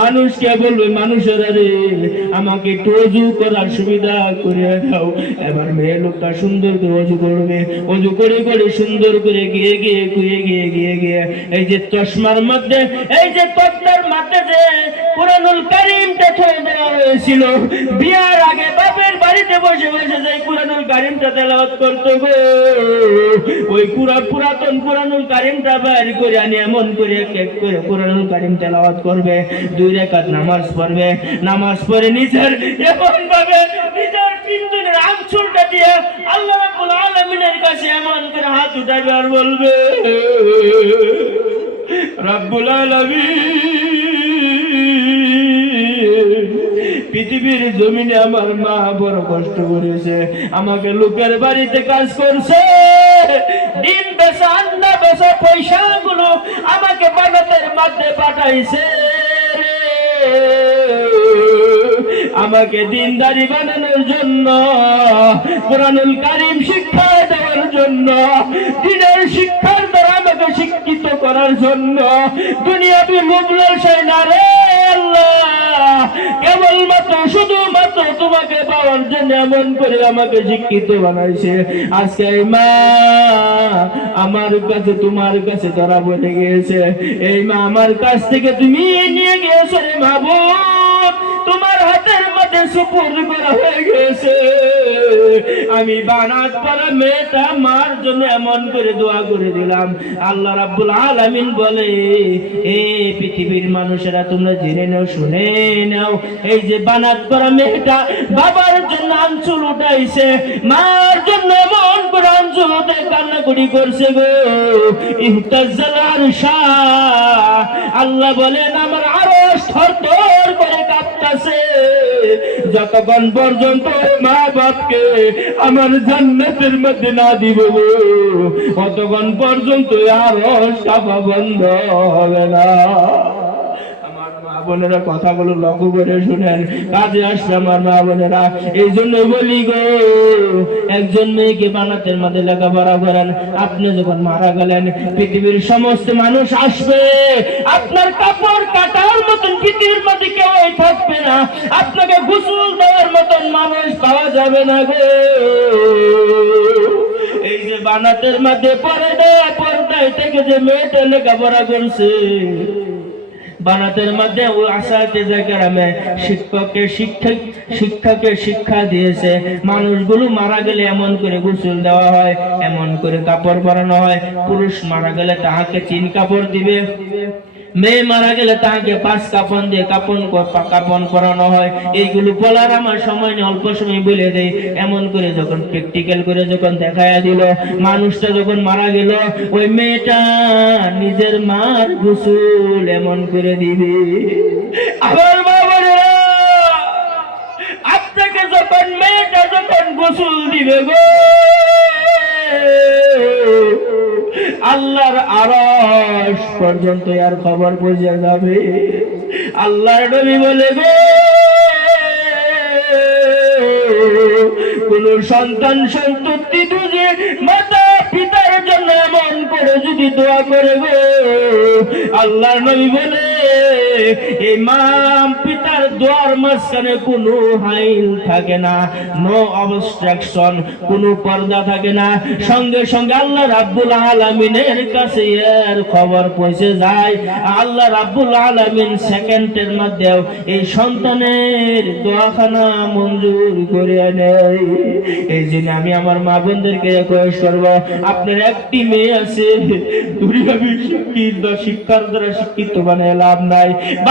মানুষকে বলবে মানুষের রে আমাকে একটু অজু করার সুবিধা করে দাও। এবার মেয়ে লোকটা সুন্দর করে অজু করবে, অজু করে করে সুন্দর করে গিয়ে গিয়ে গিয়ে গিয়ে গিয়ে গিয়ে এই যে চশমার মধ্যে, এই যে পর্দার মধ্যে যে কুরআনুল কারীমটা ছেড়ে দেওয়া হয়েছিল, বিয়ার আগে বাপের বাড়িতে বসে বসে যে কুরআনুল কারীমটা তেলাওয়াত করতো গো, ওই পুরাতন কুরআনুল কারীমটা বের করে আনি এমন করে এক করে কুরআনুল কারীম তেলাওয়াত করবে, 2 রাকাত নামাজ পড়বে, নামাজ পড়ে নিজের এমন ভাবে নিজের পিছনের আঁচলটা দিয়ে আল্লাহ রাব্বুল আলামিনের কাছে এমন করে হাত উঠাবে আর বলবে, রাব্বুল আলামিন, পৃথিবীর জমিনে আমার মা বড় কষ্ট করেছে, আমাকে লোকের বাড়িতে কাজ করছে, ডিম বেচা আন্ডা বেচা পয়সা গুলো আমাকে বাগাতের মধ্যে পাঠাইছে, আমাকে দিনদারি বানানোর জন্য, কুরআনুল কারীম শিক্ষা দেওয়ার জন্য, দ্বীনের শিক্ষার দ্বারা আমাকে শিক্ষিত করার জন্য, দুনিয়াবি মুবলাসাই না রে আল্লাহ, কেবলমাত্র শুধুমাত্র তোমাকে পাওয়ার জন্য এমন করে আমাকে শিক্ষিত বানাইছে। আজকে মা আমার কাছে তোমার কাছে ধরা পড়ে গিয়েছে, এই মা আমার কাছ থেকে তুমি নিয়ে গিয়েছো রে মাবুদ, তোমার হাতের মধ্যে সুপুর্দ করা হয়ে গেছে। আমি বানাত পারা মেয়েটা মার জন্য এমন করে দোয়া করে দিলাম। আল্লাহ রাব্বুল আলামিন বলে, এই পৃথিবীর মানুষেরা তোমরা জেনে নাও, শুনে নাও, এই যে বানাত করা মেয়েটা বাবার জন্য আঁচল উঠাইছে, মার জন্য এমন করে আঁচল উঠে কান্নাকুটি করছে গো, ইহতাজ্জাল আরশা, আল্লাহ বলেন আমার আরশ থরথর করে কাঁপতাছে, যতক্ষণ পর্যন্ত মা বাপকে আমার জান্নাতের মধ্যে না দিব গো, ততক্ষণ পর্যন্ত আরশ কাঁপা বন্ধ হবে না। বোনেরা কথাগুলো লক্ষ্য করে শুনেন, কাজে আসবে আমার মা বোনেরা। এই জন্য বলি গো, একজন মেয়েকে বানাতের মধ্যে লেখাপড়া করেন, আপনি যখন মারা গেলেন পৃথিবীর সমস্ত মানুষ আসবে, আপনার কাপড় কাটার মতন পৃথিবীর মধ্যে কেউ থাকবে না, আপনাকে গোসল দেওয়ার মতন মানুষ পাওয়া যাবে না গো। এই যে বানাতের মধ্যে পর্দায় থেকে যে মেয়েটা লেখাপড়া করছে, বানাতের মধ্যে ওই আসাতে জায়গায় শিক্ষাকে শিক্ষা দিয়েছে, মানুষগুলো মারা গেলে এমন করে গোসল দেওয়া হয়, এমন করে কাপড় পরানো হয়, পুরুষ মারা গেলে তাহাকে 3 কাপড় দিবে, মেয়ে মারা গেলে তাকে 5 কাপন দিয়ে কাপন পরানো হয়। এইগুলো বলার আমার সময় নেই, অল্প সময় বলে দেই। এমন করে যখন প্র্যাকটিক্যাল করে যখন দেখায়া দিল, মানুষটা যখন মারা গেল, ওই মেয়েটা নিজের মার গোসল এমন করে দিবে। আমার বাবারা, আপনাকে যখন মেয়েটা যখন গোসল দিবে গো, আল্লাহর আরশ পর্যন্ত আর খবর পৌঁছে যাবে। আল্লাহর নবী বলে গো, কোন সন্তান সন্ততি দুজে মাতা পিতার জন্য এমন করে যদি দোয়া করে গো, আল্লাহর নবী বলে এই মা পিতার দোয়ার মাঝখানে কোনো হাইল থাকে না, নো অবস্ট্রাকশন, কোনো পর্দা থাকে না, সঙ্গে সঙ্গে আল্লাহ রাব্বুল আলামিনের কাছে এর খবর পৌঁছে যায়। আল্লাহ রাব্বুল আলামিন সেকেন্ডের মধ্যে এই সন্তানের দোয়াখানা মঞ্জুর করে নেয়। এই জন্য আমি আমার মা বোনদেরকে রিকোয়েস্ট করবো, আপনার একটি মেয়ে আছে, দুনিয়াবি শিক্ষার দ্বারা শিক্ষিত বানায় লাভ নাই।